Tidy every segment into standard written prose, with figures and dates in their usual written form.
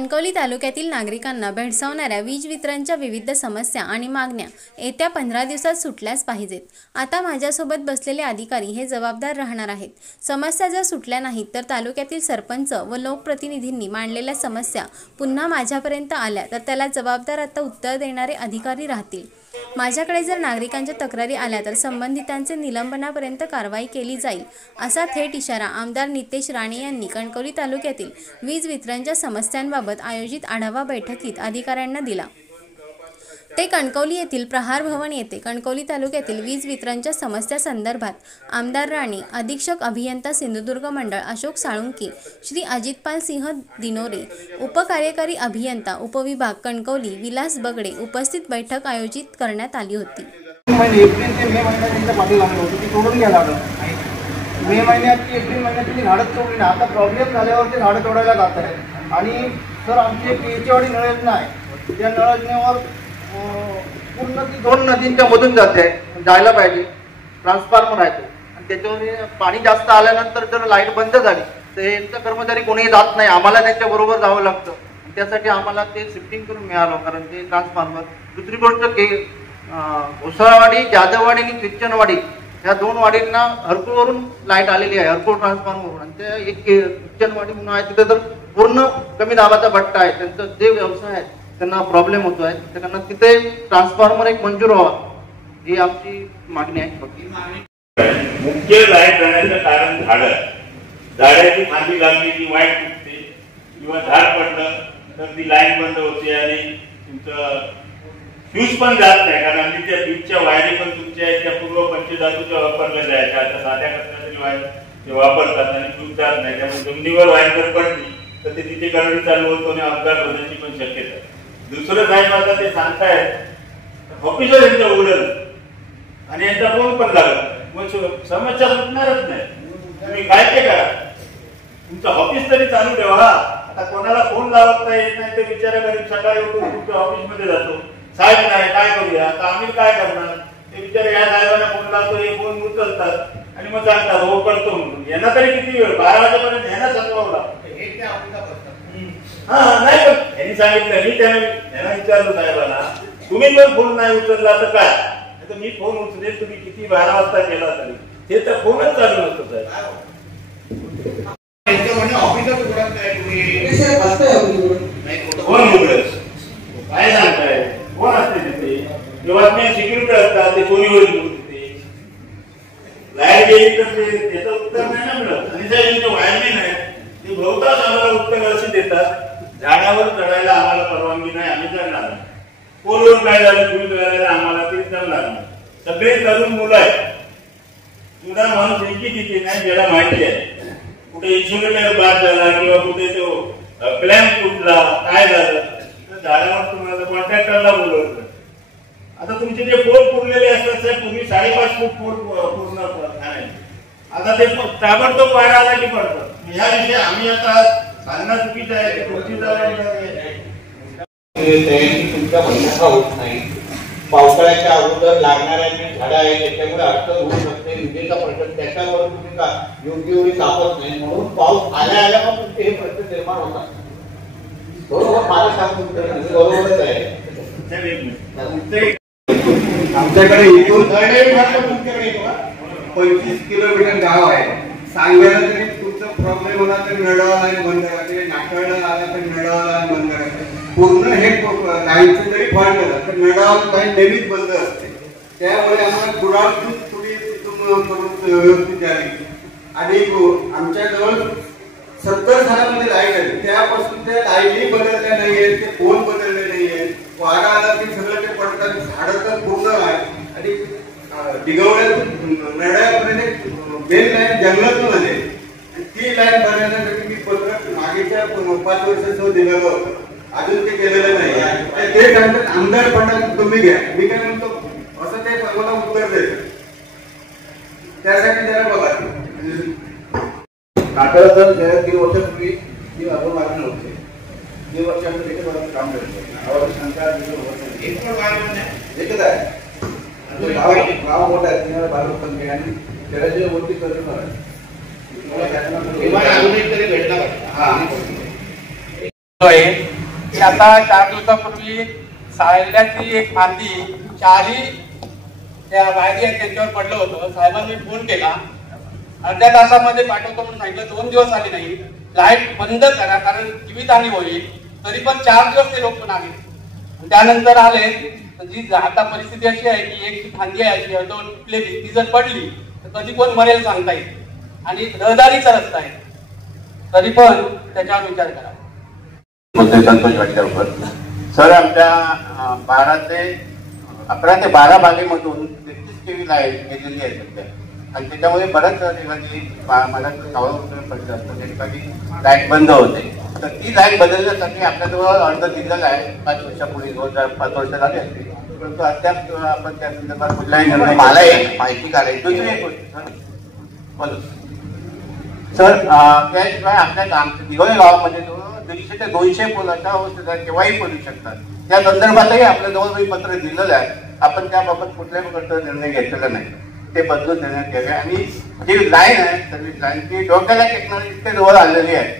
कणकवली तालुक्यातील नागरिकांना भेडसावणाऱ्या वीज वितरणच्या विविध समस्या आणि मागण्या येत्या 15 दिवसात सुटल्याच पाहिजेत। आता माझ्यासोबत बसलेले अधिकारी हे जबाबदार राहणार आहेत। समस्या जर सुटल्या नाहीत तर तालुक्यातील सरपंच व लोकप्रतिनिधींनी मांडलेल्या समस्या पुन्हा माझ्यापर्यंत आल्या तर त्याला जबाबदार आता उत्तर देणारे अधिकारी राहतील। माझ्याकडे जर नागरिकांच्या तक्रारी आल्या तर संबंधितांचे निलंबनापर्यंत कारवाई केली जाईल, असा थेट इशारा आमदार नितेश राणे यांनी कणकवली तालुक्यातील वीज वितरणच्या समस्यांबाबत आयोजित आढावा बैठकीत अधिकाऱ्यांना दिला। ते कणकवली येथील प्रहार भवन येथे कणकवली तालुक्यातील वीज वितरणच्या समस्या संदर्भात आमदार राणे, अधीक्षक अभियंता सिंधुदुर्ग मंडळ अशोक साळुंके, श्री अजितपाल सिंह दिनोरे, उपकार्यकारी अभियंता उपविभाग कणकवली विलास बगडे उपस्थित बैठक आयोजित करण्यात आली होती। एप्रिल ते मे महिन्यात पाठी लागलं होतं, ती तोडून घ्यायला लागलं। मे महिन्यात की एप्रिल महिन्यात ती झाडं तोडली ना, आता प्रॉब्लेम झाल्यावर ते झाडं तोडायला जात आहे। आणि सर आमची एक पेचवाडी नळ योजना आहे, त्या नळ योजनेवर पूर्ण ती 2 नदींच्या मधून जाते, जायला पाहिजे, ट्रान्सफॉर्मर आहे तो, आणि त्याच्यावर पाणी जास्त आल्यानंतर जर लाईट बंद झाली तर यांचा कर्मचारी कोणीही जात नाही, आम्हाला त्यांच्या बरोबर जावं लागतं। त्यासाठी आम्हाला ते शिफ्टिंग करून मिळालं, कारण ते ट्रान्सफॉर्मर। दुसरी गोष्ट उसळवाडी, जाधववाडी आणि ख्रिश्चनवाडी ह्या 2 वाडींना हरकुळवरून लाईट आलेली आहे, हरकुळ ट्रान्सफॉर्मरवरून। आणि त्या एक ख्रिश्चनवाडी म्हणून आहे, तिथे तर पूर्ण कमी दाबाचा भट्टा आहे, त्यांचा जे व्यवसाय आहे त्यांना प्रॉब्लेम होतो आहे, त्यांना तिथे ट्रान्सफॉर्मर एक मंजूर व्हावा ही आमची मागणी आहे। मुख्य लाईट जाण्याचं कारण झाडाची फांदी लागली की वाईट तुटते किंवा झाड पडलं तर ती लाईन बंद होते आणि तुमचं फ्यूज पण जात नाही, कारण त्या फ्यूजच्या वायरी पण तुमच्या त्या पूर्व पंचधातूच्या वापरल्या जायच्या, आता साध्या कसल्या तरी वायर ते वापरतात आणि फ्यूज जात नाही, त्यामुळे जमिनीवर वायर जर पडली तर ते तिथे करंट चालू होतो आणि अपघात होण्याची पण शक्यता आहे। दुसरं साहेब आता ते सांगतायत ऑफिसर यांच्या उघडलं आणि यांचा फोन पण लागत, मग समस्या सुटणारच नाही। तुम्ही काय ते करा, तुमचं ऑफिस तरी चालू ठेवा। आता कोणाला फोन लावता येत नाही ते बिचारा गरीब सकाळी उठून तुमच्या ऑफिसमध्ये जातो, साहेब नाही काय करूया, आता आम्ही काय करणार, ते बिचारे या साहेबांना फोन लावतो, हे फोन उचलतात आणि मग सांगतात हो करतो म्हणून। यांना तरी किती वेळ, 12 वाजेपर्यंत यांना सांगावं लागतं। नाही पण यांनी सांगितलं, मी त्यांना विचारलं साहेबांना, तुम्ही पण फोन नाही उचलला तर काय, तर मी फोन उचलेल, तुम्ही किती 12 वाजता केला तरी ते तर फोनच चालू नसतो साहेब। फोन उघडत काय सांगताय, कोण असते तिथे, जेव्हा सिक्युरिटी असतात ते कोणीवर तिथे लाईट गेली तर त्याचं उत्तर नाही ना मिळत। आणि जे वायरमॅन आहेत ते बहुतांश आम्हाला उत्तर असे देतात, झाडावर चढायला आम्हाला परवानगी नाही, आम्ही चढणार नाही, पोलवर काय झालं फ्यूज करायला आम्हाला ते जमणार नाही। सगळे तरुण मुलं आहेत, जुना माणूस एकही तिथे नाही ज्याला माहिती आहे कुठे इन्सुलेटर बाद झाला किंवा कुठे तो क्लॅम्प तुटला काय झालं तर झाडावर तुम्हाला कॉन्ट्रॅक्टरला बोलवलं। आता तुमचे जे पोल पुरलेले असतात साहेब, तुम्ही 5.5 फूट पोल पूर्ण नाही, आता ते ताबडतोब वारा आला की पडतं। याविषयी आम्ही आता सांगणं चुकीचं आहे, तुमच्या भूमिका होत नाही। पावसाळ्याच्या अगोदर लागणाऱ्या जी झाडं आहेत त्याच्यामुळे अडचण होऊ शकते, विजेचा प्रश्न त्याच्यावर तुम्ही का योग्य एवढी तापत नाही, म्हणून पाऊस आल्या मग तुमचे हे प्रश्न निर्माण होतात। बरोबर, मला सांगून बरोबरच आहे। आमच्याकडे इथून 25 किलोमीटर गाव आहे, सांगायला तरी तुमचा प्रॉब्लेम होणार तर नळाला लाईन बंद करायचे, नाकळला आला तर नळाला लाईन बंद करायचे, पूर्ण हे लाईनचं जरी फॉल्ट झाला तर नळाला लाईन नेहमीच बंद असते। त्यामुळे आम्हाला गुराळ थोडी व्यवस्थित द्यावी। आणि आमच्याजवळ 70 सालामध्ये लाईट आली, त्यापासून त्या लाईनही बदलल्या नाहीये, ते पोल बदलले नाहीये, वारा आला की सगळं ते पडतात, झाडं तर पूर्ण आहे। आणि दिगवड्यातून नळ्यापर्यंत मेन लाईन जंगलातून आले, ती लाईन भरण्यासाठी मी पत्र मागेच्या 5 वर्षासह दिलेलं होतं, अजून ते केलेलं नाही। ते सांगतात आमदार फंडात तुम्ही घ्या, मी काय म्हणतो असं ते मला उत्तर देतं, त्यासाठी त्याला बघा। नाटक जर 3 वर्षापूर्वी ती अजून मागणी होते, 3 वर्षांचं त्याच्याबरोबर काम करतो, आवाज शंका एक पण वायर नाही, एकच आहे गाव मोठा आहे, 3000 लोकसंख्या आणि त्याला जे वरती करणार आहे आहे की आता 4 दिवसापूर्वी सायल्याची एक फांदी चारी त्या वायरी आहेत त्यांच्यावर पडलं होतं. साहेबांनी फोन केला, अर्ध्या तासामध्ये पाठवतो म्हणून सांगितलं. 2 दिवस आले नाही. लाईट बंद करा कारण जीवितहानी होईल. तरी पण 4 दिवस ते लोक पण आले. त्यानंतर आले तर जी आता परिस्थिती अशी आहे की एक फांदी आहे अशी तुटलेली, ती जर पडली तर कधी कोण मरेल सांगता येईल. आणि रहदारीचा रस्ता आहे, तरी पण त्याच्यावर विचार करा. संतोष वाटकर सर, आमच्या 11 ते 12 बागेमधून 33 केवी लाईट गेलेली आहे सध्या. आणि त्याच्यामध्ये बऱ्याच ठिकाणी मला पडलं असतं, त्या ठिकाणी लाईट बंद होते. तर ती लाईट बदलण्यासाठी आपल्याजवळ अर्ज दिलेला आहे. 5 वर्षापूर्वी 5 वर्ष झाली असते, परंतु अद्याप आपण त्या संदर्भात कुठलाही निर्णय. मला एक माहिती काढायची. दुसरी एक गोष्ट सर, त्याशिवाय आपल्या दिघोळे गावामध्ये 150 ते 200 पोल अशा अवस्थेत केव्हाही पडू शकतात. त्या संदर्भातही आपल्याजवळ पत्र दिलेलं आहे. आपण त्याबाबत कुठल्याही प्रकारचा निर्णय घेतलेला नाही. ते बदलून देण्यात यावे. आणि जी लाईन आहे सर्व्हिस लाईन, ती डोक्याला टेक्नॉलॉजी इतके जवळ आलेली आहे.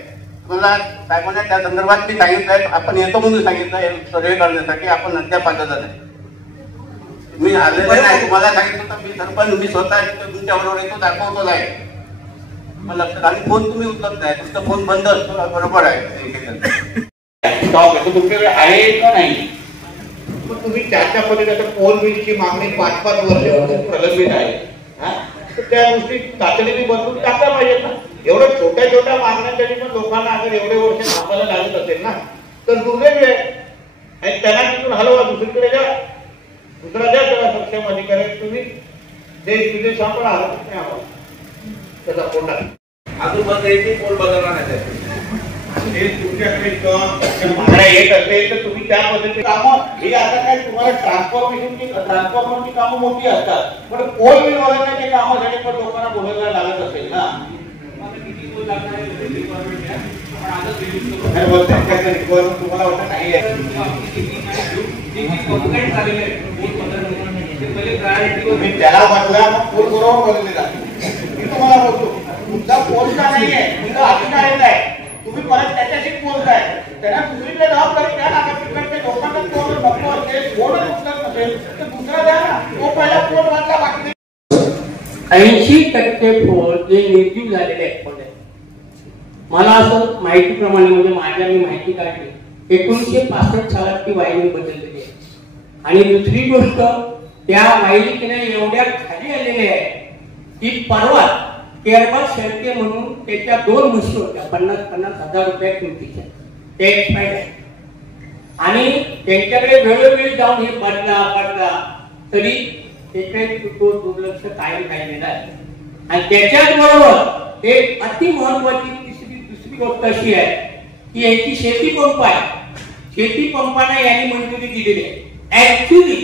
तुला साहेबांना त्या संदर्भात मी सांगितलं आहे, आपण येतो म्हणून सांगितलं सर्वे करण्यासाठी. आपण अद्याप आलेला नाही. मी आलेलं नाही. तुम्हाला सांगितलं तर मी सरपंच, मी स्वतः तुमच्याबरोबर येतो, दाखवतो नाही. मला लक्षात. आणि फोन तुम्ही उचलत नाही, तुमचा फोन बंद असतो. बरोबर आहे. तुमच्याकडे आहे का नाही? तुम्ही त्याच्या पद्धतीने पोल बिलची मागणी 5-5 वर्षापासून प्रलंबित आहे. तर त्या गोष्टी तातडीने बदलून टाकल्या पाहिजेत ना. एवढ्या छोट्या छोट्या मागण्यांसाठी पण लोकांना अगर एवढे वर्ष थांबायला लागत असेल ना, तर दुर्दैव आहे. आणि त्यांना तिथून हलवा, दुसरीकडे द्या, दुसरा द्या त्याला सक्षम अधिकारी. तुम्ही देश विदेश सांभाळा, हरकत नाही आम्हाला त्याचा कोणता अजून बंद यायची पोल बदलला नाही. हे तुमच्याकडे मागण्या येत असेल तर तुम्ही त्या पद्धतीने कामं हे आता काय तुम्हाला ट्रान्सफॉर्मरची कामं मोठी असतात, पण पोल बिल बदलण्याच्या कामासाठी पण लोकांना बोलायला लागत असेल ना. त्यांच्याकडे रिक्वायरमेंट तुम्हाला वाटत नाही आहे. तुम्ही त्याला बदला, मग पोल बरोबर बदलले जाते. मी तुम्हाला बोलतो, तुमचा पोलचा नाहीये, तुमचा अधिकारीचा आहे. तुम्ही परत त्याच्याशी बोलताय, त्यांना दुसरीकडे जबाबदारी द्या ना. तिकडच्या लोकांना कोण नको असेल, कोणच उचलत नसेल तर दुसरा द्या ना. तो पहिला पोल वाचला, बाकी 80% पोल जे निर्जीव झालेले आहेत. मला असं माहितीप्रमाणे म्हणजे माझ्या मी माहिती काढली 1965 सालात ती वायरिंग बदललेली आहे. आणि दुसरी गोष्ट, त्या वायरिंगने एवढ्या खाली आलेल्या आहे की परवा केरबा शेळके म्हणून त्याच्या 2 म्हशी होत्या 50-50 हजार रुपये किमतीच्या, ते एक्सपायर्ड आहे. आणि त्यांच्याकडे वेळोवेळी जाऊन हे बदला तरी त्याचे तो दुर्लक्ष कायम राहिलेला आहे. आणि त्याच्याच बरोबर एक अति महत्वाची दुसरी गोष्ट अशी आहे की याची शेती पंप आहे. शेती पंपाला यांनी मंजुरी दिलेली आहे. ऍक्च्युली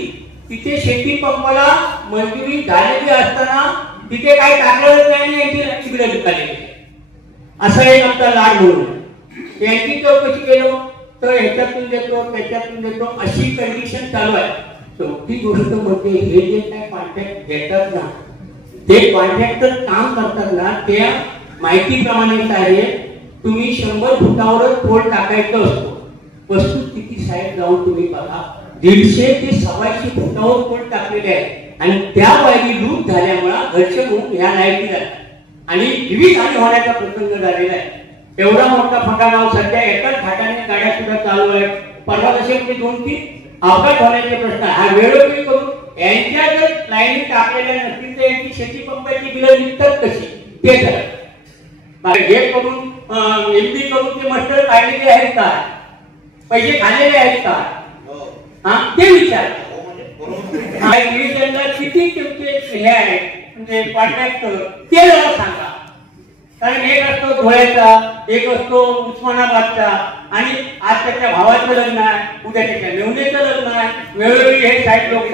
तिथे शेती पंपाला मंजुरी झालेली असताना तिथे काही टाकलं नाही, यांची तिकडे निघालेली असं एक आमचा लाड म्हणून. यांची चौकशी केलो तर ह्याच्यातून देतो, त्याच्यातून देतो, अशी कंडिशन चालू आहे. चौथी गोष्ट म्हणजे हे जे काय कॉन्ट्रॅक्ट घेतात ना, ते कॉन्ट्रॅक्टर काम करतात ना, त्या माहितीप्रमाणे आहे तुम्ही 100 फुटावरच पोल टाकायचं असतो. वस्तुस्थिती साहेब जाऊन तुम्ही बघा, 150 ते 125 फुटावर पोल टाकलेले आहे. आणि त्या वायरी लूट झाल्यामुळे घर्षण होऊन ह्या लाईटी जातात आणि जीवितहानी होण्याचा प्रसंग झालेला आहे. एवढा मोठा फटाणाव सध्या एकाच घाटाने गाड्या सुद्धा चालू आहेत. परवा जसे 2-3 अपघात होण्याचे प्रश्न हा वेळोवेळी करून यांच्या जर लाईनी टाकलेल्या नसतील तर यांची शेती पंपाची बिलं निघतात कशी ते ठरत. हे करून एमडी करून ते मस्टर काढलेले आहेत का, पैसे खाल्लेले आहेत का, हा ते विचार. किती तुमचे हे आहे म्हणजे कॉन्ट्रॅक्ट ते जरा सांगा. कारण एक असतो धुळ्याचा, एक असतो उस्मानाबादचा, आणि आज त्याच्या भावाचं लग्न आहे, उद्या त्याच्या मेवणीचं लग्न आहे. वेळोवेळी हे साईड लोक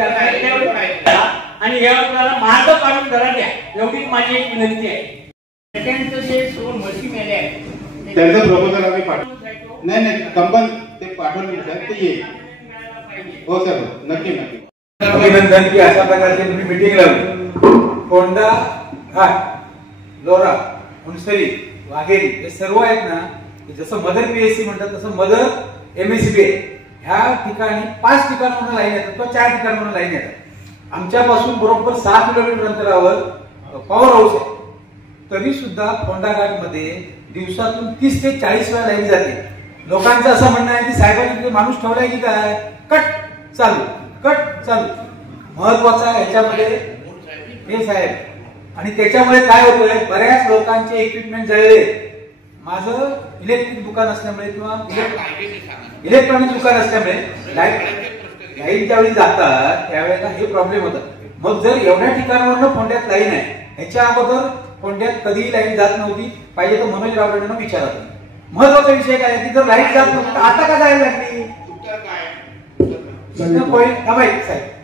आणि याला मार्ग काढून जरा द्या, एवढीच माझी एक विनंती आहे. त्यांचं जे मशी मेले आहे त्यांचं प्रपोजल आम्ही पाठवू. नाही कंपन ते पाठवले ते येईल. हो सर, नक्की. अभिनंदन की अशा प्रकारची तुम्ही मिटिंग लावली. कोंडा घाट, लोरा, हुणसरी, वाघेरी हे सर्व आहेत ना, जसं मदर पीएससी म्हणतात तसं मदर MSCB ह्या ठिकाणी 5 ठिकाणांवरून लाईन येतात किंवा 4 ठिकाणांवरून लाईन येतात. आमच्यापासून बरोबर 6 किलोमीटर अंतरावर पॉवर हाऊस आहे. तरी सुद्धा फोंडा घाटमध्ये दिवसातून 30 ते 40 वेळा लाईन जाते. लोकांचं असं म्हणणं आहे की साहेबांनी माणूस ठेवलाय की काय, कट चालू. महत्वाचं आहे ह्याच्यामध्ये हे साहेब, आणि त्याच्यामुळे काय होतंय, बऱ्याच लोकांचे इक्विपमेंट जळले. माझं इलेक्ट्रिक दुकान असल्यामुळे किंवा इलेक्ट्रॉनिक दुकान असल्यामुळे लाईट ज्यावेळी जातात त्यावेळेला हे प्रॉब्लेम होतात. मग जर एवढ्या ठिकाणावरून फोंड्यात लाईन आहे, ह्याच्या अगोदर फोंड्यात कधीही लाईन जात नव्हती, पाहिजे तर मनोज रावडेंना विचारा. महत्वाचा विषय काय की जर लाईट जात नव्हती आता का जायला लागली.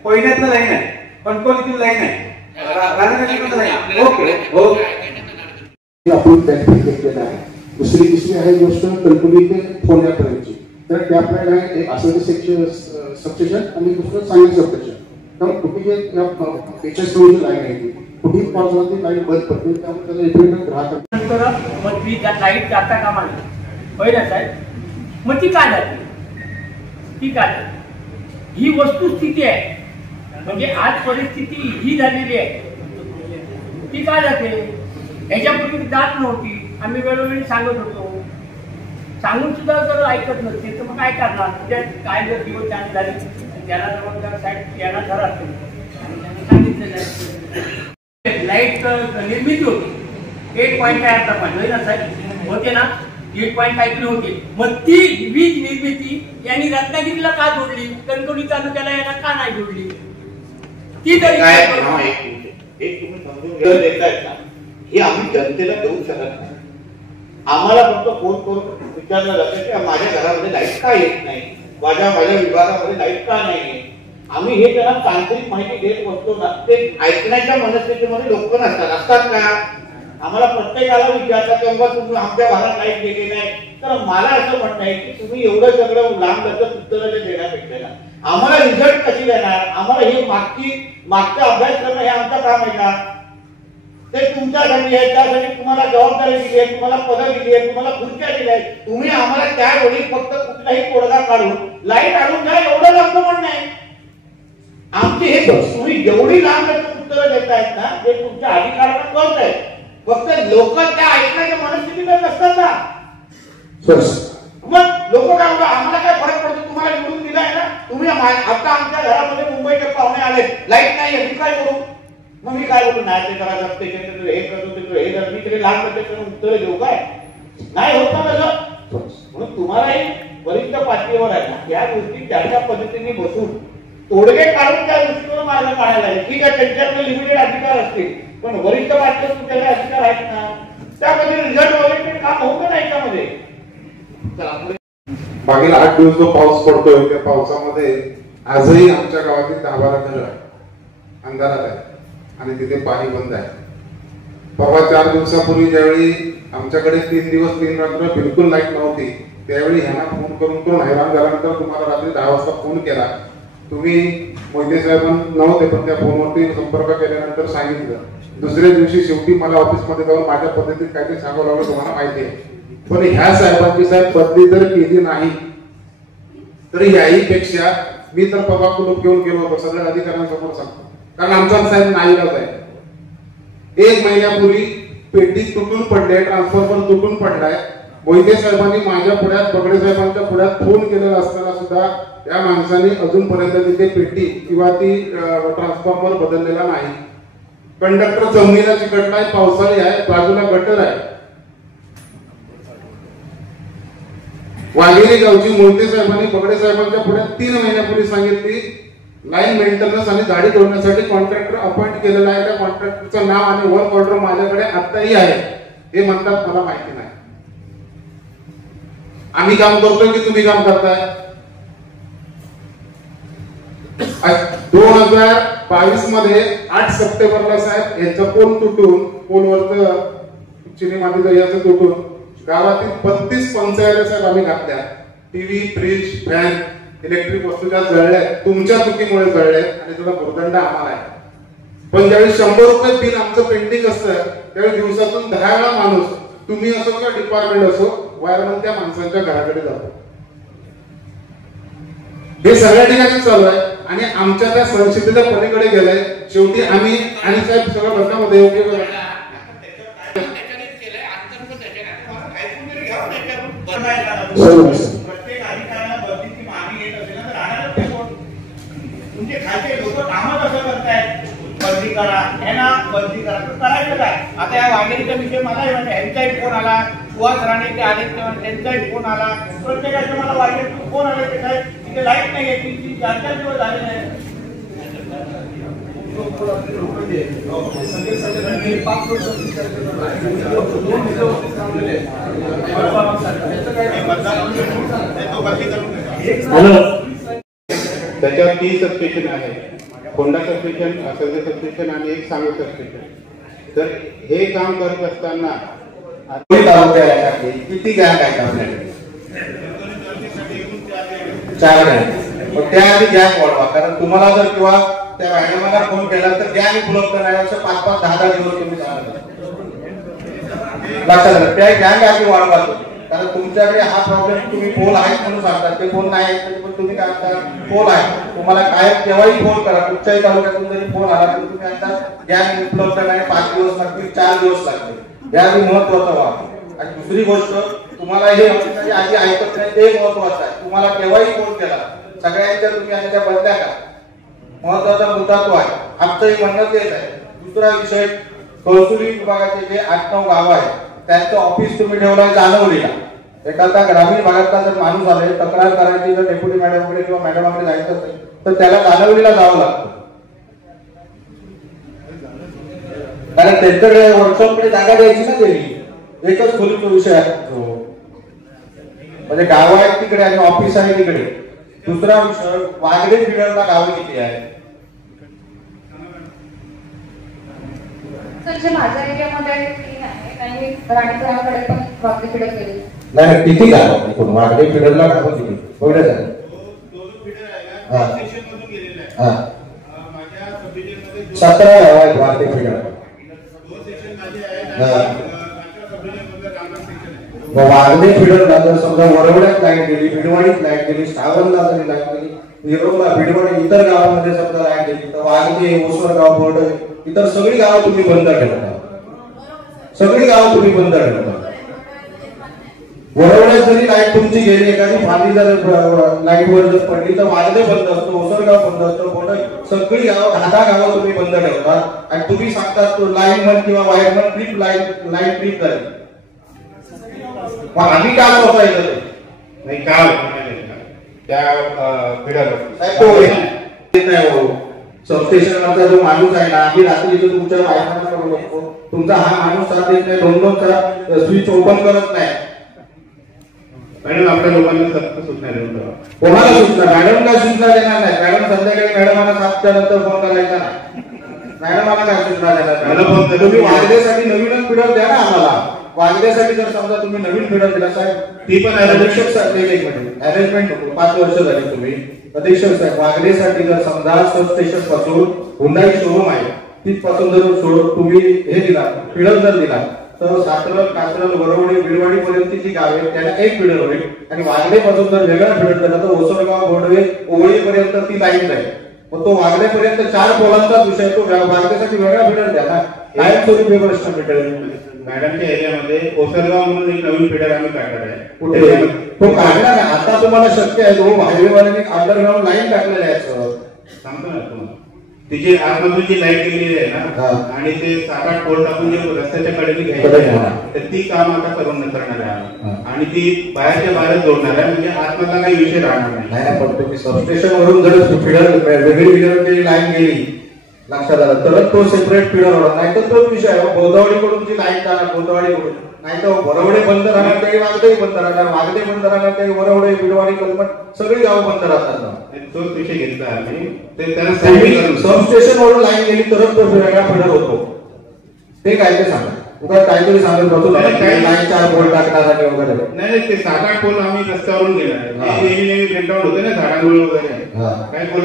कोयन्यातलं लाईन आहे, कणकवलीतून लाईन आहे, आपण बॅटरी घेतलेला आहे. दुसरी आहे गोष्ट कणकवली ते फोंड्यापर्यंतची. तर त्यापैकी आहे एक आसवडी सबस्टेशन आणि दुसरं सांगली सबस्टेशन. तर कुठे पेचेसची लाईन आहे ती कुठेही पावसाळ्यात लाईन बंद पडते, त्यामुळे त्याला इफेक्ट राहतात. मग ती लाईट जाता कामा नये पहिल्या साहेब. मग ती काय जाते, ही वस्तुस्थिती आहे. म्हणजे आज परिस्थिती ही झालेली आहे, ती काय जाते. ह्याच्यापूर्वी जात नव्हती, आम्ही वेळोवेळी सांगत होतो. सांगून सुद्धा जर ऐकत नसते तर मग काय करणार. काय जर दिवस चांगले झाले त्याला जबाबदार साहेब यांना धरा त्यांनी सांगितलेलं आहे. लाईट निर्मिती होती 8.5 होय ना साहेब, होते ना 8 काहीतरी होते. मग ती वीज निर्मिती यांनी रत्नागिरीला का जोडली, कणकवली तालुक्याला यांना का नाही जोडली. ती तरी एक तुम्ही समजून घ्यायला देतायत ना, हे आम्ही जनतेला देऊ शकत नाही. आम्हाला फक्त फोन करून विचारलं जातं की माझ्या घरामध्ये लाईट का येत नाही, माझ्या विभागामध्ये लाईट का नाही. आम्ही हे त्यांना तांत्रिक माहिती देत बसतो ना, ते ऐकण्याच्या मनस्थितीमध्ये लोक असतात का. आम्हाला प्रत्येकाला विचारतात तेव्हा तुम्ही आमच्या भागात लाईट गेली नाही. तर मला असं म्हणणं आहे की तुम्ही एवढं सगळं लांब लचक उत्तरं देण्यापेक्षा आम्हाला रिझल्ट कशी देणार. आम्हाला हे मागचा अभ्यास करणं हे आमचं काम आहे का. ते तुमच्यासाठी आहे, त्यासाठी तुम्हाला जबाबदारी दिली आहे, तुम्हाला पदं दिली आहे, तुम्हाला खुर्च्या दिल्या आहेत. तुम्ही आम्हाला त्यावेळी फक्त कुठलाही तोडगा काढून लाईट आणून द्या एवढं आमचं म्हणणं आहे. आमची हे तुम्ही जेवढी लांब उत्तरं देतायत ना ते तुमच्या अधिकाराला कळत आहे. फक्त लोक त्या ऐकण्याच्या मनस्थितीत नसतात ना. मग लोक काय म्हणतात आम्हाला काय फरक पडतो, तुम्हाला निवडून दिलाय ना. तुम्ही आता आमच्या घरामध्ये मुंबईचे पाहुणे आले, लाईट नाहीये, मी काय करू. मग मी काय बोलू, नाही ते करा ते हे करतो हे जर मी तरी लहान उत्तर देऊ काय, नाही होत ना तसं. म्हणून तुम्हालाही वरिष्ठ पातळीवर आहे ना या गोष्टी त्याच्या पद्धतीने बसून तोडगे काढून त्या गोष्टीवर मार्ग काढायला आहे. ठीक आहे, त्यांच्याकडे लिमिटेड अधिकार असतील, पण वरिष्ठ पातळीवर तुमच्याकडे अधिकार आहेत ना. त्यामध्ये रिझल्ट वगैरे काम होतं नाही त्यामध्ये. मागील 8 दिवस जो पाऊस पडतोय त्या पावसामध्ये आजही आमच्या गावातील 10-12 घरं अंधारात आहे आणि तिथे पाणी बंद आहे. परवा 4 दिवसापूर्वी ज्यावेळी आमच्याकडे 3 दिवस 3 रात्र बिलकुल लाईट नव्हती त्यावेळी ह्यांना फोन करून हैराण झाल्यानंतर तुम्हाला रात्री 10 वाजता फोन केला. तुम्ही मोहिते साहेब नव्हते पण त्या फोनवरती संपर्क केल्यानंतर सांगितलं. दुसऱ्या दिवशी शेवटी मला ऑफिसमध्ये जाऊन माझ्या पद्धतीत काहीतरी सांगावं लागलं, तुम्हाला माहिती आहे. पण ह्या साहेबांची साहेब बदली जर केली नाही तर याही पेक्षा मी तर पगार कुलूप घेऊन गेलो होतो सगळ्या अधिकाऱ्यांसमोर सांगतो, कारण आमचा साहेब नाईलाज आहे. 1 महिन्यापूर्वी पेटी तुटून पडले, ट्रान्सफॉर्मर तुटून पडलाय. मोहिते साहेबांनी माझ्या पुढ्यात बगडे साहेबांच्या पुढ्यात फोन केलेला असताना सुद्धा त्या माणसांनी अजूनपर्यंत तिथे पेटी किंवा ती ट्रान्सफॉर्मर बदललेला नाही. कंडक्टर जमिनीला चिकटलाय, पावसाळी आहे, बाजूला गटर आहे. वाघेरी गावची मोहिते साहेबांनी बगडे साहेबांच्या पुढे 3 महिन्यापूर्वी सांगितली लाईन मेंटेनन्स आणि झाडी तोडण्यासाठी कॉन्ट्रॅक्टर अपॉइंट केलेला आहे. त्या कॉन्ट्रॅक्टरचं नाव आणि वर्क ऑर्डर माझ्याकडे आताही आहे. हे म्हणतात मला माहिती नाही. आम्ही काम करतोय की तुम्ही काम करताय. 2022 मध्ये 8 सप्टेंबरला साहेब यांचा पोल तुटून पोलवरचं चिनी मातीचं याचं तुटून गावातील 32 पंचायत साहेब आम्ही घातल्या. टीव्ही, फ्रीज, फॅन, इलेक्ट्रिक वस्तू ज्या जळल्या तुमच्या चुकीमुळे जळल्या आणि तुला भुर्दंड आम्हाला आहे. पण ज्यावेळी 100 रुपये बिल आमचं पेंडिंग असतं त्यावेळी दिवसातून 10 वेळा माणूस तुम्ही असो किंवा डिपार्टमेंट असो वायरमन त्या माणसांच्या घराकडे जातो. हे सगळ्या ठिकाणी चालू आहे आणि आमच्या त्या सुरक्षिततेच्या पलीकडे गेलंय. शेवटी आम्ही आणि साहेब सगळं बदलामध्ये योग्य प्रत्येक अधिकाऱ्याला बदलीची मागणी येत असेल तर राहणार तुमचे खाते लोक कामं कसं करतायत, बदली करा यांना बदली करा तर करायचं काय. आता या वाघेरीचा विषय मला यांचाही फोन आला, सुहास राणे ते आले त्यांचाही फोन आला, प्रत्येकाचे मला वाघेरी फोन आले ते काय तिथे लाईट नाही आहे, 3-4 दिवस झालेले आहेत. त्याच्यावर 3 सबस्टेशन आहे. फोंडा सबस्टेशन, असरदे सबस्टेशन आणि एक सांगू सबस्टेशन. तर हे काम करत असताना किती गॅप आहेत आपल्याकडे? 4 गॅप. मग त्याआधी गॅप वाढवा, कारण तुम्हाला जर किंवा त्या मॅडमाला फोन केला तर गॅप उपलब्ध नाही असं 5-10 दिवस तुम्ही सांगता. लक्षात त्या गॅप आधी वाढवा, कारण तुमच्याकडे हा प्रॉब्लेम तुम्ही पोल आहेत म्हणून सांगतात, ते पोल नाही पण तुम्ही काय म्हणता पोल आहे. तुम्हाला काय केव्हाही फोन करा, कुठच्याही तालुक्यातून जरी फोन आला तर तुम्ही आता गॅप उपलब्ध नाही, 5 दिवस लागतील, 4 दिवस लागतील. या आधी महत्वाचं व्हा. आणि दुसरी गोष्ट, तुम्हाला हे आधी ऐकत नाही ते महत्वाचं आहे. तुम्हाला केव्हाही फोन केला सगळ्यांच्या तुम्ही यांच्या बदल्या का, महत्वाचा मुद्दा तो आहे. आमचंही म्हणणं तेच आहे. दुसरा विषय, महसुली विभागाचे जे 8-9 गाव आहे त्यांचं ऑफिस तुम्ही ठेवलं जानवलीला. एखादा ग्रामीण भागातला जर माणूस आले तक्रार करायची, जर डेप्युटी मॅडमकडे किंवा मॅडमकडे जायचं असेल तर त्याला जानवलीला जावं लागतं, कारण त्यांच्याकडे वर्कशॉपकडे जागा द्यायची ना दिली. एकच खोलीचा विषय आहे म्हणजे गाव आहेत तिकडे आणि ऑफिस आहे तिकडे. दुसरा विषय, वागडे फिडरला गाव किती आहे? माझ्या एरियामध्ये 3 आहे आणि राणीपुराकडे पण वागडे फिडर केली. नाही किती गाव आहे वागडे फिडरला गाव किती? एवढे झाले. हा 17 गाव आहेत वागडे फिडर. वागडे फिडरला जर समजा वरवड्यात लाईट गेली, भिडवाडीत लाईट गेली, सावरला जरी लाईट गेली, विरोबा भिडवाडी इतर गावामध्ये समजा लाईट गेली तर वागडे, ओसरगाव, बोर्ड इतर सगळी गावं तुम्ही बंद ठेवता. सगळी गावं तुम्ही बंद ठेवता. वरवड्यात जरी लाईट तुमची गेली, एखादी फांदी जर लाईट वर जर पडली तर वागडे बंद असतो, ओसरगाव बंद असतो, बोर्ड सगळी गावं 10 गावं तुम्ही बंद ठेवता. आणि तुम्ही सांगतात लाईन मन किंवा वायरमन ट्रिप लाईन ट्रिप झाली. आम्ही काय बसायचं नाही काय त्या फिडर सबस्टेशनवरचा जो माणूस आहे ना, आम्ही रात्रीचं तुमच्या वायरमॅनला बोलवतो, तुमचा हा माणूस साथ देत नाही, 2-2 स्विच ओपन करत नाही. मॅडम आपल्या लोकांना सक्त सूचना देऊन कोणाला सूचना? मॅडम काय सूचना देणार नाही. मॅडम संध्याकाळी मॅडमांना 7च्या नंतर फोन करायचा नाही. मॅडमांना काय सूचना देणार? तुम्ही वागदेसाठी नवीनच फिडर द्या ना आम्हाला. वागदेसाठी जर समजा तुम्ही नवीन फिडर दिला साहेब, ती पण अधीक्षक अरेंजमेंट नको, 5 वर्ष झाली तुम्ही अधीक्षक साहेब. वागदेसाठी जर समजा सबस्टेशन पासून हुंडाई शोरूम आहे तिथपासून जर तुम्ही हे दिला फिडर जर दिला तर सातरल, कात्रल, वरवडे, बिडवाडी पर्यंत जी गाव आहेत त्यांना 1 फिडर होईल. आणि वागडे पासून जर वेगळा फिडर दिला तर ओसरगाव, बोडवे, ओवळी पर्यंत ती लाईन जाईल. मग तो वागडेपर्यंत 4 पोलांचा विषय, तो वागदेसाठी वेगळा फिडर द्या ना, कायमस्वरूपी प्रश्न मिटेल. मॅडमच्या एरियामध्ये ओसरगाव म्हणून एक नवीन फिडर आम्ही काढणार आहे. कुठे तो काढला ना? आता तुम्हाला शक्य आहे, तो हायवेवाल्याने अंडरग्राउंड लाईन टाकलेली आहे सर. सांगतो ना तुम्हाला, तिची आतमधून जी लाईट गेलेली आहे ना आणि ते 7-8 पोल टाकून जे रस्त्याच्या कडेने घ्यायचं तर ती काम आता करणार आहे आणि ती बाहेरच्या बाहेर जोडणार आहे, म्हणजे आतमधला काही विषय राहणार नाही. पण तुम्ही सबस्टेशन वरून जर फिडर वेगळी फिडर लाईन गेली लक्षात आलं तर तो सेपरेट फिडर होणार, नाही तर तोच विषय आहे. गोदावरीकडून जी लाईन जाणार गोदावरीकडून, नाही तर वरवडे बंद राहणार त्याही वागदेही बंद राहणार, वागदे बंद राहणार त्याही वरवडे, बिडवाडी, कलमट सगळी गावं बंद राहतात. तोच विषय घेतला आम्ही. ते त्यांना सबस्टेशन वरून लाईन गेली तरच तो वेगळा फिडर होतो. ते काय ते सांगा, उगाच काहीतरी सांगत बसू लाईन 4 पोल टाकणार आणि वगैरे. नाही ते 7-8 पोल आम्ही रस्त्यावरून गेला ब्रेकडाऊन होते ना झाडांमुळे वगैरे, काही पोल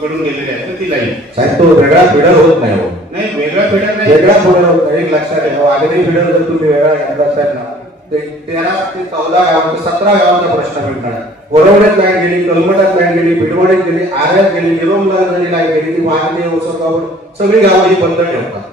कडून गेलेले आहेत ती लाईन. साहेब तो वेगळा फिडर होत नाही. नाही वेगळा फिडर नाही, वेगळा फिडर होत नाही. एक लक्षात ठेवा, वागदे फिडर जर तुम्ही वेगळा घेतला साहेब ना, ते 13 ते 14 गावांचा 17 गावांचा प्रश्न मिळणार. वरवड्यात लाईट गेली, कलमटात लाईट गेली, भिडवड्यात गेली, आर्यात गेली, निरोमला जरी लाईट गेली, ती वाघने ओसरगाव सगळी गावं ही बंद ठेवतात.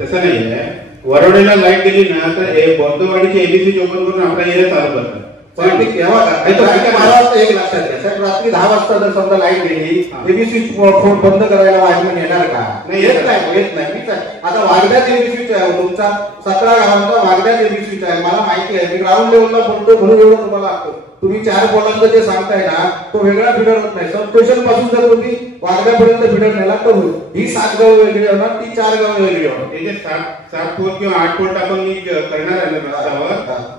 तसं नाहीये. वरवड्याला लाईट गेली ना तर हे बौद्धवाडीची एबीसी ओपन करून आपला एरिया चालू करतात. पण ते केव्हा रात्री 12 वाजता एक लक्षात घ्या साहेब, रात्री 10 वाजता जर समजा लाईट गेली, एबीसी फोन बंद करायला वाजमन येणार का? येत नाही. मी आता वागड्यात एबीसी आहे तुमचा 17 गावांचा वागड्यात एबीसी आहे, मला माहिती आहे. मी ग्राउंड लेवलला बोलतो म्हणून एवढं तुम्हाला लागतो. तुम्ही 4 पोलांचं जे सांगताय ना तो वेगळा फिडर होत नाही. सब स्टेशन पासून जर तुम्ही वागड्यापर्यंत फिडर नेला तर ही 7 गाव वेगळी होणार, ती 4 गाव वेगळी होणार. ते जे 7 पोल किंवा 8 पोल टाकून मी करणार आहे ना रस्त्यावर,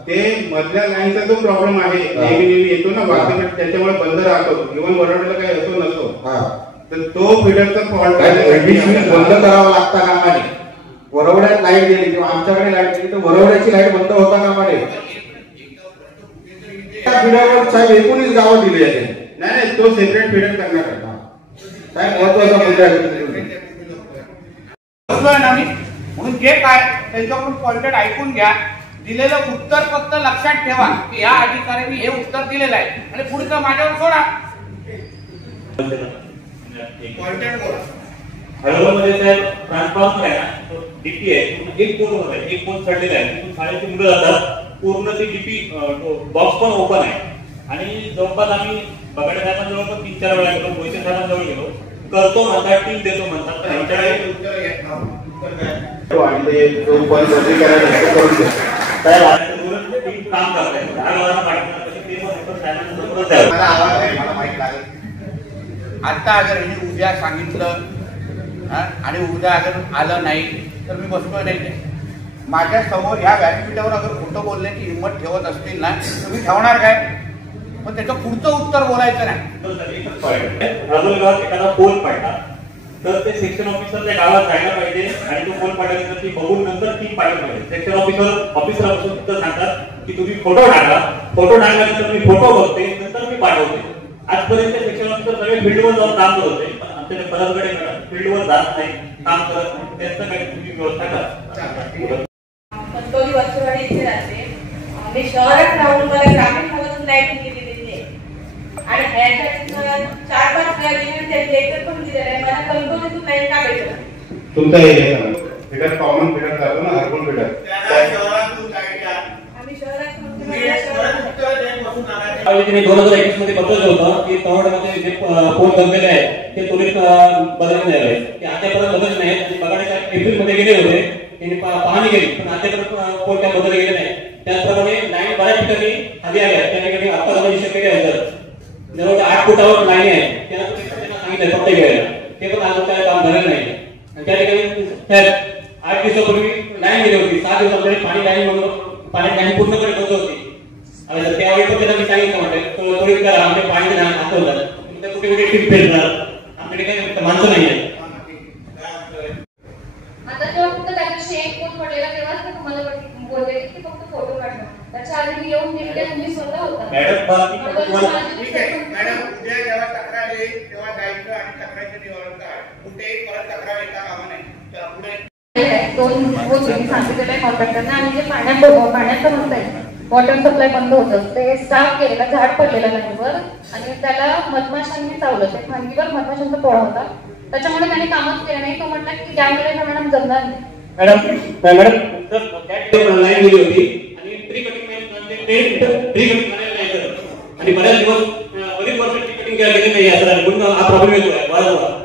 ते मधल्या लाईनचा जो प्रॉब्लेम आहे नेहमी येतो ना वागड्याकडे, त्याच्यामुळे बंद राहतो. इव्हन वरवड्याला काही असो नसतो तर तो फिडरचा फॉल्ट बंद करावा लागता कामा नये. वरवड्यात लाईट गेली किंवा आमच्याकडे लाईट गेली तर वरवड्याची लाईट बंद होता कामा नये. फिडरवर साहेब 19 गावं दिली आहे. नाही तो सेपरेट फिडर करणार आहे साहेब, महत्वाचा मुद्दा आहे. म्हणून जे काय त्यांच्याकडून पॉइंटेड ऐकून घ्या. दिलेलं उत्तर फक्त लक्षात ठेवा की या अधिकाऱ्यांनी हे उत्तर दिलेलं आहे आणि पुढचं माझ्यावर सोडा. हळवमध्ये साहेब ट्रान्सफॉर्मर आहे ना, डीपी आहे, एक पोल होत आहे, एक पोल चढलेला आहे, तिथून साडेची मुलं जातात. पूर्ण ती डीपी बॉक्स पण ओपन आहे आणि जवळपास आम्ही बगाडे साहेबांना जवळपास 3-4 वेळा गेलो, मोहिते साहेबांजवळ गेलो. करतो म्हणतात, टीम देतो म्हणतात, तर आमच्याकडे काम करताय. आता अगर यांनी उद्या सांगितलं आणि उद्या अगर आलं नाही तर मी बसतोय नाही. माझ्या समोर ह्या व्यासपीठावर अगर खोटं बोलण्याची हिंमत ठेवत असतील ना तुम्ही ठेवणार काय? पण त्याचं पुढचं उत्तर बोलायचं नाही. गावात एखादा पोल पडला तर ते सेक्शन ऑफिसर त्या गावात जायला पाहिजे आणि तो पोल पडल्यानंतर ती बघून नंतर टीम पाठवली पाहिजे. सेक्शन ऑफिसरापासून तिथं सांगतात की तुम्ही फोटो टाका, फोटो टाकल्यानंतर मी फोटो बघते, नंतर मी पाठवते. आजपर्यंत सेक्शन ऑफिसर सगळे फील्डवर जाऊन काम करत होते, पण आमच्याकडे बऱ्याचकडे फील्डवर जात नाही, काम करत नाही. त्यांचं काही तुम्ही व्यवस्था करा. कणकवली वर्षवाडी इथे राहते. मी शहरात राहून मला ग्रामीण भागातून लाईट दिलेली आहे आणि ह्याच्यात 4-5 लेटर पण दिलेलं आहे. मला कणकवलीतून लाईट का भेटत? तुमचा एरिया फिडर कॉमन फिडर जातो ना, अर्बन फिडर. आम्ही शहरात 2021 मध्ये पत्र होतं की तहडमध्ये जे पोल बनलेले आहेत ते त्वरित बदलले आहे. ते आतापर्यंत बदलले नाहीत आणि बघायला एप्रिलमध्ये गेले होते, त्यांनी पाहणी केली पण आतापर्यंत पोल त्या बदलले गेले नाही. त्याचप्रमाणे लाईन बऱ्याच ठिकाणी आधी आल्या, त्या ठिकाणी आता बदलू केले आहेत. जवळ 8 फुटावर लाईन आहे, त्यांना सांगितलं फक्त घ्यायला, ते पण अजून त्याला काम झालेलं नाही. त्या ठिकाणी 8 दिवसापूर्वी लाईन गेली होती, 7 दिवसामध्ये पाणी लाईन पाणी लाईन पूर्णपणे बंद होती. आणि त्यावेळी पण त्यांना मी सांगितलं म्हटलं थोडी करा, आमचे पाणी हातवतात, कुठे कुठे टीप फिरणार, आमच्याकडे काही माणसं नाही आहे. आता जेव्हा फक्त त्याच्याशी एक फोन पडलेला तेव्हाच मी तुम्हाला बोलले की फक्त फोटो काढणं. त्याच्या आधी मी येऊन गेलेले तुम्ही स्वतः होता. ठीक आहे मॅडम, उद्या जेव्हा तक्रार येईल तेव्हा जायचं आणि तक्रारचं निवारण करा. कुठेही परत तक्रार येता कामा नाही. तर पुढे 2 सांगितलेलं आहे कॉन्ट्रॅक्टरने आणि जे पाण्याचं म्हणताय वॉटर सप्लाय बंद होतं ते स्टाफ केलेला, झाड पडलेलं लाईनवर आणि त्याला मधमाशांनी चावलं. त्या खांदीवर मधमाशांचा पोळा होता, त्याच्यामुळे त्यांनी कामच केलं नाही. तो म्हटला की डॅमेज मॅडम जमणार नाही. मॅडम लाईन गेली होती आणि ट्री कटिंग आणि बऱ्याच दिवस बरीच वर्ष ट्री कटिंग केली नाही असं हा प्रॉब्लेम येतोय वारंवार.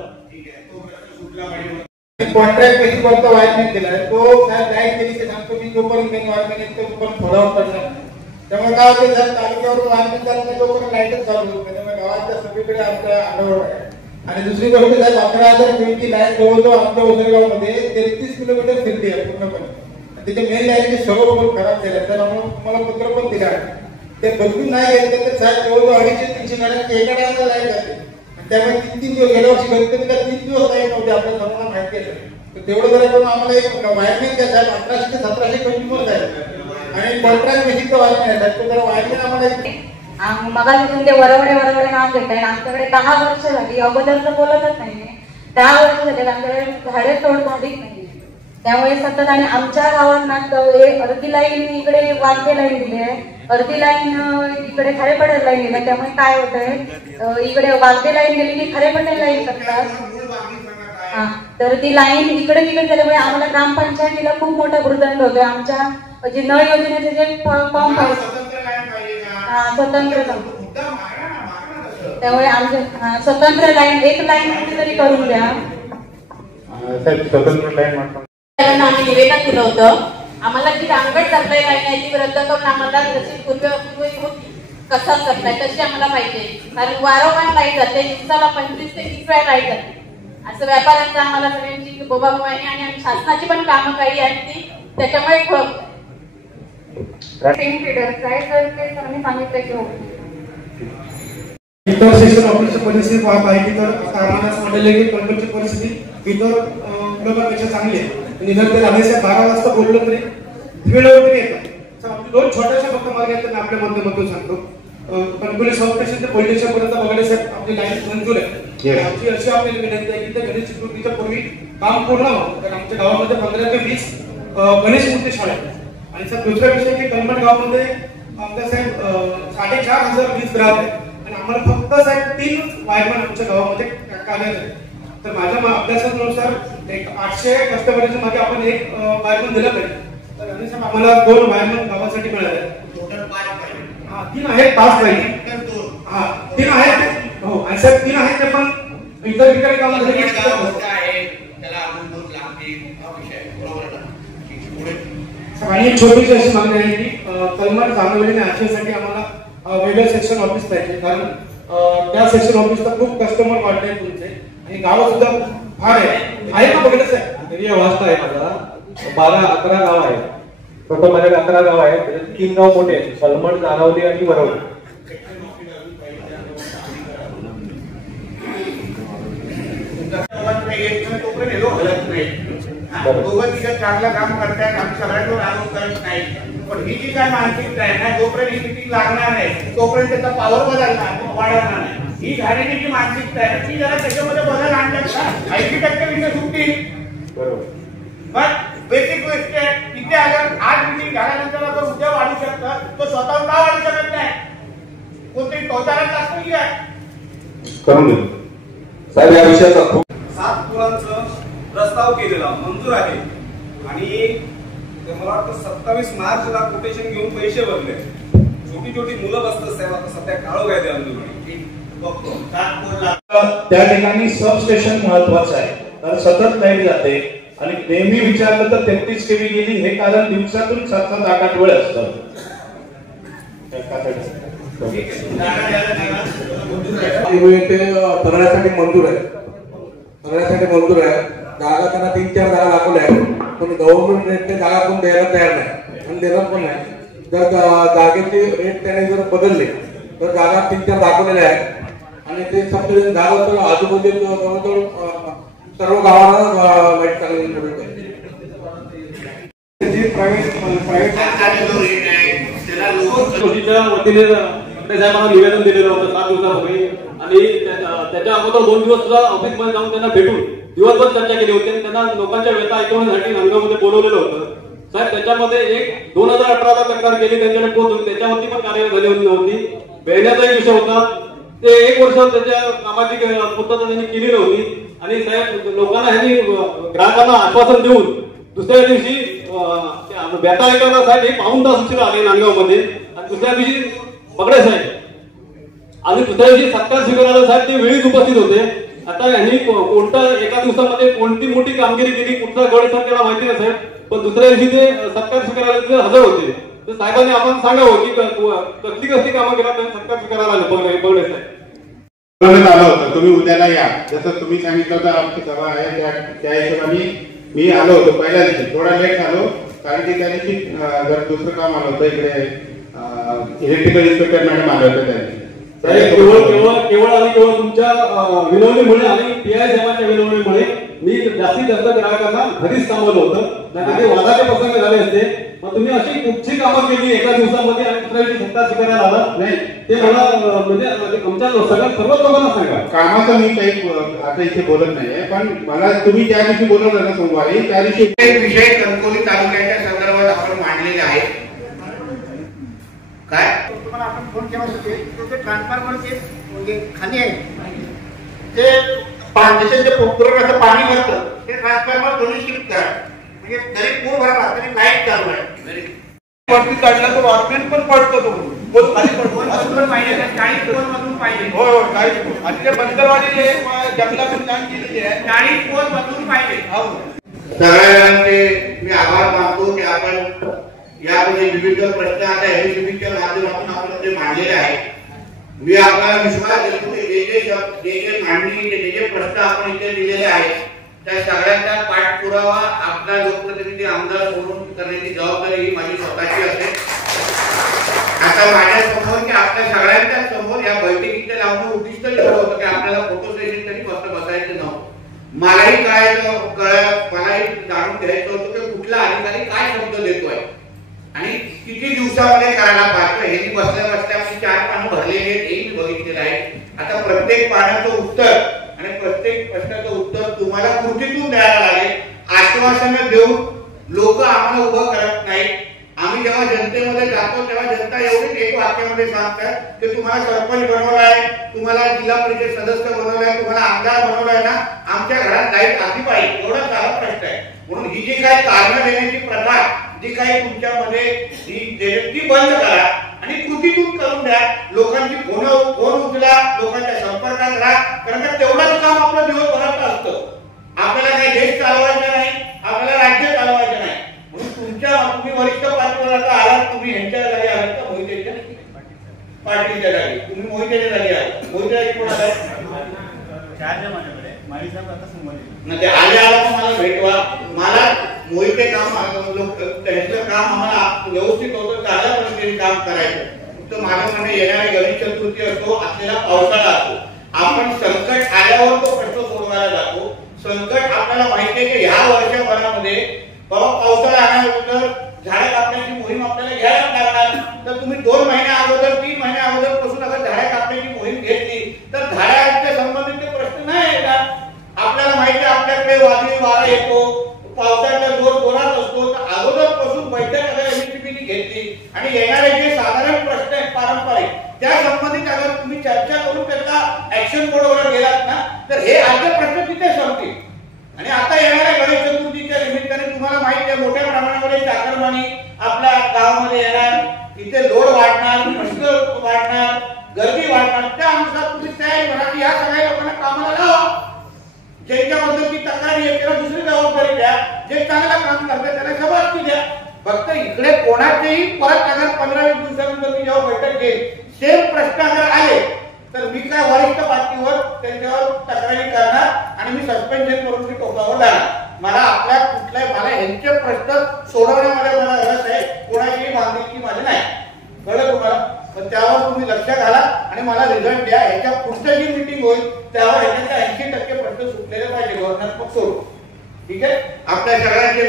कॉन्ट्रॅक्ट कशी करतो वायरमॅन केलाय तो साहेब लाईट गेली ते सांगतो की जोपर्यंत त्यांनी वायरमॅन येतो तोपर्यंत थोडावर पडणार. त्यामुळे गावाचे साहेब तालुक्यावर वायरमॅन चालू नाही तोपर्यंत लाईटच चालू होत. त्यामुळे गावाच्या सगळीकडे आमच्या आढावा आहे. आणि दुसरी गोष्ट साहेब 11,000 लाईट जवळजवळ आमच्या ओझरगावमध्ये 33 किलोमीटर फिरली आहे पूर्णपणे. त्याचे मेन लाईनचे सर्व पोल खराब झाले, त्यामुळे तुम्हाला पत्र पण दिलं आहे. ते बदलून नाही घेतलं तर साहेब जवळजवळ 250-300 घरांची एका टायमाला लाईट जाते. त्यामुळे 3-3 दिवस गेल्या वर्षी गणपतीला 3 दिवस लाईट नव्हते, आपल्या सर्वांना माहिती आहे. तर तेवढं जरा करून आम्हाला एक वायरमॅन द्या साहेब. 1800 ते 1725 आहे आणि कॉन्ट्रॅक्ट बेसिकचं वायरमॅन आहे साहेब. तो जरा वायरमॅन आम्हाला मगा तिथून ते वरवडे नाव घेत आहे. आमच्याकडे 10 वर्ष झाली अगोदरचं बोलतच नाही. 10 वर्ष झाले आमच्याकडे झाडे तोड तोडीच नाही. त्यामुळे सतत आणि आमच्या गावात ना अर्धी लाईन इकडे वाघे लाईन दिली आहे, अर्धी लाईन इकडे खारेपटेल लाईन दिली आहे. त्यामुळे काय होतंय, इकडे वाघे लाईन गेली की खारेपटेल लाईन करतात. हा, तर ती लाईन इकडे तिकडे झाल्यामुळे आम्हाला ग्रामपंचायतीला खूप मोठा भुर्दंड होतोय. आमच्या जे नळ योजनेचे जे पंप आहेत स्वतंत्र, त्यामुळे आमच्या स्वतंत्र लाईन एक लाईन कुठेतरी करून द्या. स्वतंत्र लाईन आम्ही निवेदन दिलं होतं, आम्हाला जी रांगण सप्लाय लाईन आहे ती रद्द करून आम्हाला जशी पूर्वी होती कसा सप्लाय तशी आम्हाला पाहिजे. कारण वारंवार लाईट जाते, दिवसाला 25 ते 30 वेळा लाईट जाते. असं व्यापाऱ्यांचं आम्हाला सगळ्यांची बोबाबोब आहे आणि शासनाची पण कामं काही आहेत ती त्याच्यामुळे ठळक काय तर ते सरांनी सांगितलं की हो. इतर सेशन ऑफिसची परिस्थिती पाहत आहे की तर आम्हाला असं म्हटलेलं की कळकळची परिस्थिती इतर लोकांपेक्षा चांगली आहे. निदान ते रात्रीच्या 12 वाजता बोललो तरी वेळेवर तरी येतात. आमची 2 छोट्याशा फक्त मार्ग आहेत त्यांना आपल्या माध्यमातून सांगतो. कणकवली सब स्टेशन ते पोलीस स्टेशनपर्यंत बघण्यासाठी आपली लाईन मंजूर आहे. आमची अशी आपल्याला विनंती आहे की त्या गणेश चतुर्थीच्या पूर्वी काम पूर्ण व्हावं. कारण आमच्या गावामध्ये 15 ते 20 गणेश मूर्ती शाळा आहेत. आणि सर दुसरा विषय की कलमट गावामध्ये आमच्या साहेब 4,500 वीज ग्राहक आहेत आणि आम्हाला फक्त साहेब 3 वायरमॅन आमच्या गावामध्ये कार्यरत आहेत. तर माझ्या अभ्यासानुसार एक 800 कस्टमरच्या मागे आपण एक वायरमॅन दिलं पाहिजे. तर आणि साहेब आम्हाला 2 वायरमॅन गावासाठी मिळाले. टोटल 5 पाहिजे. हा 3 आहेत, 5 पाहिजे. हा 3 आहेत. हो आणि साहेब 3 आहेत ते पण इतर ठिकाणी काम झाले त्याला अजून 2 लागतील हा विषय बरोबर. आणि एक छोटीशी अशी मागणी आहे की कलमट जाणवलेल्या आशेसाठी आम्हाला वेगळं सेक्शन ऑफिस पाहिजे. कारण त्या सेक्शन ऑफिसला खूप कस्टमर वाढले आहेत तुमचे आणि गावात सुद्धा फार आहे ना बघितलं साहेब. तरी वाजता आहे माझा 12-11 गाव आहे. टोटल माझ्याकडे 11 गाव आहेत. त्याच्यात 3 गाव मोठे आहेत, कलमट, जाणवली आणि वरवली. दोघं तिघं चांगलं काम करतायत, आम्ही सगळ्यांवर आरोप करत नाही. पण ही जी काय मानसिकता आहे ना, जोपर्यंत ही मिटिंग लागणार नाही तोपर्यंत त्याचा पॉवर बदलणार वाढवणार नाही. ही झालेली जी मानसिकता आहे ती जरा त्याच्यामध्ये बदल आणतात का 80% विषय सुटतील. मग बेसिक गोष्ट आहे तिथे अगर आज मिटिंग झाल्यानंतर जर उद्या वाढू शकतात तो स्वतः का वाढू शकत नाही. कोणतरी टोचाला जास्त की आहे करून देतो साहेब. या विषयाचा 7 पुलांचा प्रस्ताव केलेला मंजूर आहे आणि मला वाटतं 27 मार्चला कोटेशन घेऊन पैसे भरले. छोटी छोटी मुलं बसतात साहेब आता सध्या काळोख आहे आंदोलन. त्या ठिकाणी सबस्टेशन महत्वाचं आहे. कारण सतत लाईट जाते आणि नेहमी विचारलं तर 33 केवी गेली हे कारण दिवसातून 7-8 वेळ असतं. ते करण्यासाठी मंजूर आहे, करण्यासाठी मंजूर आहे. जागा त्यांना 3-4 जागा दाखवल्या आहेत पण गव्हर्नमेंट रेट ते जागा कोण द्यायला तयार नाही आणि देणार पण नाही. जर जागेचे रेट त्याने जर बदलले तर जागा 3-4 दाखवलेल्या आहेत आणि ते सबस्टेशन झालं तर आजूबाजूला जवळजवळ सर्व गावांना लाईट चांगली मिळते. वतीने मला निवेदन दिलेलं होतं 7 दिवसापूर्वी आणि त्याच्या अगोदर 2 दिवस सुद्धा ऑफिसमध्ये जाऊन त्यांना भेटून दिवसभर चर्चा केली होती आणि त्यांना लोकांच्या व्यथा ऐकवण्यासाठी नांदगावमध्ये बोलवलेलं होतं. साहेब त्याच्यामध्ये एक 2018ला तक्रार केली त्यांच्याकडे पोहोचून त्याच्यावरती पण कार्यवाही झाली नव्हती. बेण्याचा एक विषय होता ते 1 वर्ष त्याच्या कामाची पूर्तता त्यांनी केली नव्हती आणि साहेब लोकांना ह्यांनी ग्राहकांना आश्वासन देऊन दुसऱ्या दिवशी व्यथा ऐकायला साहेब हे पाऊण तास उशीर आले नांदगावमध्ये आणि दुसऱ्या दिवशी पगडे साहेब आणि दुसऱ्या दिवशी सत्कार स्वीकारायला साहेब ते वेळीच उपस्थित होते. आता यांनी कोणतं एका दिवसामध्ये कोणती मोठी कामगिरी केली कुठचा गड सर त्याला माहिती नाही साहेब पण दुसऱ्या दिवशी ते सत्कार स्वीकारायला हजर होते. तर साहेबांनी आपण सांगावं की कसली कसली कामं केला त्यांनी सत्कार स्वीकारायला आले बगडे साहेब. आलं होतं तुम्ही उद्याला या जसं तुम्ही सांगितलं होतं आमची सभा आहे त्या हिशोबाने मी आलो होतो पहिल्या दिवशी. थोडा लेट झालो कारण की त्या दिवशी जर दुसरं काम आलं होतं इकडे इलेक्ट्रिकल इन्स्पेक्टर मॅडम आले होते त्यांनी. केवळ आणि केवळ तुमच्या विनवणीमुळे आणि पीआय साहेबांच्या विनवणीमुळे मी जास्तीत जास्त ग्राहकांना घरीच थांबवलं होतं, नाही ते वादाचे प्रसंग झाले असते. मग तुम्ही अशी कुठची कामं केली एका दिवसामध्ये आणि दुसऱ्या दिवशी सत्ता स्वीकारायला आला नाही, ते मला म्हणजे आमच्या सर्व लोकांना सांगा. कामाचं मी काही आता इथे बोलत नाहीये, पण मला तुम्ही ज्या दिवशी बोलवलं ना सोमवारी त्या दिवशी एक विषय कणकवली तालुक्याच्या संदर्भात आपण मांडलेले आहेत. काय तुम्हाला आपण फोन केला होता ते ट्रान्सफॉर्मरचे म्हणजे खाली आहे ते पाण्याचे जे पुरवठ्याचं पाणी भरतं ते ट्रान्सफॉर्मर दोन्ही शिफ्ट करा, म्हणजे जरी पूर भरला तरी लाईट चालू आहे. वरती काढला तो वॉचमॅन पण पडतो, तो खाली पडतो. 40 पोल मधून पाहिजे. हो 40 पोल. आणि ते बंदरवाडी जंगलातून काम केलेली आहे, 40 पोल मधून पाहिजे. सगळ्यांचे मी आभार मानतो की आपण यामध्ये विविध प्रश्न आता एमएससीबीच्या माध्यमातून आपण ते मांडलेले आहेत. मी आपल्याला विश्वास देतो की जे मांडणी जे प्रश्न आपण इथे दिलेले आहेत त्या सगळ्यांचा पाठपुरावा आपला लोकप्रतिनिधी आमदार म्हणून करण्याची जबाबदारी ही माझी स्वतःची असेल. आता माझ्या समोर की आपल्या सगळ्यांच्या समोर या बैठकीच्या लावणं उद्दिष्ट ठेवलं होतं की आपल्याला फोटो सेशन तरी फक्त बसायचं नव्हतं. मलाही मलाही जाणून घ्यायचं होतं की कुठला अधिकारी काय शब्द देतोय आणि किती दिवसामध्ये करायला पाहिजे. हे बसल्या बसल्या मी 4 पानं भरलेली आहेत, हे मी बघितलेलं आहे. आता प्रत्येक पानाचं उत्तर आणि प्रत्येक प्रश्नाचं उत्तर तुम्हाला कृतीतून द्यायला लागेल. आश्वासनं देऊन लोक आम्हाला उभं करत नाहीत. आम्ही जेव्हा जनतेमध्ये जातो तेव्हा जनता एवढीच एक वाक्यामध्ये सांगतात की तुम्हाला सरपंच बनवलाय, तुम्हाला जिल्हा परिषद सदस्य बनवलाय, तुम्हाला आमदार बनवलाय ना, आमच्या घरात लाईट आली पाहिजे, एवढा सारा प्रश्न आहे. म्हणून ही जी काही कारणं देण्याची प्रथा जी काही तुमच्यामध्ये ती बंद करा आणि कृतीतून करून द्या. लोकांची फोन उचला, लोकांच्या संपर्कात राहा, कारण का तेवढंच काम आपलं दिवसभरात असतं. आपल्याला काही देश चालवायचा नाही, आपल्याला राज्य चालवायचं नाही. म्हणून तुम्ही वरिष्ठ पातळीवर आता आलात, तुम्ही यांच्या जागी आलात का मोहितेच्या पाटीलच्या जागी, तुम्ही मोहितेच्या जागी आलात. मोहिते कोण आलाय ते आले आला पण मला भेटवा. मला मोहिते काम त्यांचं काम आम्हाला व्यवस्थित होतं, चांगल्यापद्धतीने काम करायचं. तर माझ्या मने येणारी गणेश चतुर्थी असतो, असलेला पावसाळा असतो, आपण संकट आल्यावर तो प्रश्न सोडवायला जातो. संकट आपल्याला माहिती आहे की ह्या वर्षभरामध्ये बाबा पावसाळा आल्यानंतर झाडं कापण्याची मोहीम आपल्याला घ्यायला लागणार. तर तुम्ही 2 महिन्या अगोदर 3 महिन्या अगोदर पासून अगर झाडं कापण्याची मोहीम घेतली तर झाडांच्या संबंधित प्रश्न नाही येतात. आपल्याला माहिती आहे आपल्याकडे वादळी वारा येतो, पावसाचा जोर जोरात असतो, तर अगोदरपासून बैठक अगर एमएससीबीने घेतली आणि येणारे जे साधारण प्रश्न आहेत पारंपरिक त्या संबंधित अगर तुम्ही चर्चा करून त्याचा ऍक्शन बोर्डवर गेलात ना तर हे आजचे प्रश्न तिथे संपतील. आणि आता येणाऱ्या गणेश चतुर्थीच्या निमित्ताने तुम्हाला माहिती आहे मोठ्या प्रमाणामध्ये चाकरमानी आपल्या गावामध्ये येणार, इथे लोड वाढणार, प्रश्न वाढणार, गर्दी वाढणार. त्या अनुसार तुम्ही तयारी करा की या सगळ्या लोकांना कामाला लावा. ज्यांच्याबद्दल ती तक्रारी आहे त्याला दुसरी जबाबदारी द्या, जे चांगलं काम करतात त्याला शाबासकी द्या. फक्त इकडे कोणाचेही परत अगर 15-20 दिवसानंतर मी जेव्हा बैठक घेईल सेम प्रश्न अगर आले तर मी काय वरिष्ठ पातळीवर त्यांच्यावर तक्रारी करणार आणि मी सस्पेन्शन करून मी टोकावर जाणार. मला यांचे प्रश्न सोडवण्यामध्ये मला रस आहे, कोणाचीही बांधिलकी माझी नाही. कळलं तुम्हाला? पण त्यावर तुम्ही लक्ष घाला आणि मला रिझल्ट द्या. ह्याच्या पुढच्या जी मीटिंग होईल त्यावर ह्याच्या 80% प्रश्न सुटलेले पाहिजे गव्हर्नन्स सोडून. ठीक आहे? आपल्या सगळ्यांचे